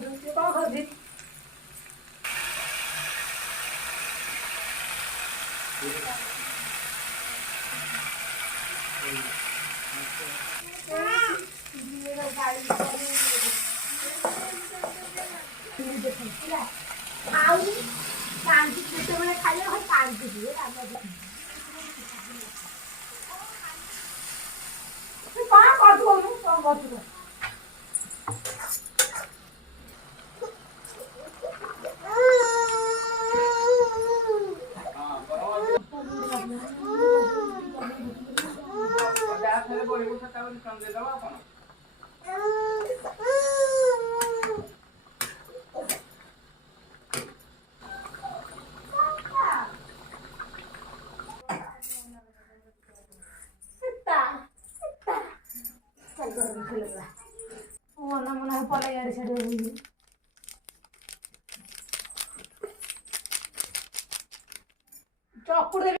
ଖାଉଛୁ ତୁ କ'ଣ ଖାଉଛୁ? ଖାଉନି କାନ୍ଦୁଛି ଯେତେବେଳେ ଖାଇଲେ ଭାଇ କାନ୍ଦୁଛି କ'ଣ କରୁଛୁ କହୁନୁ କ'ଣ କରୁଛୁ? মনে মনে হয় পলাই আর ছেড়ে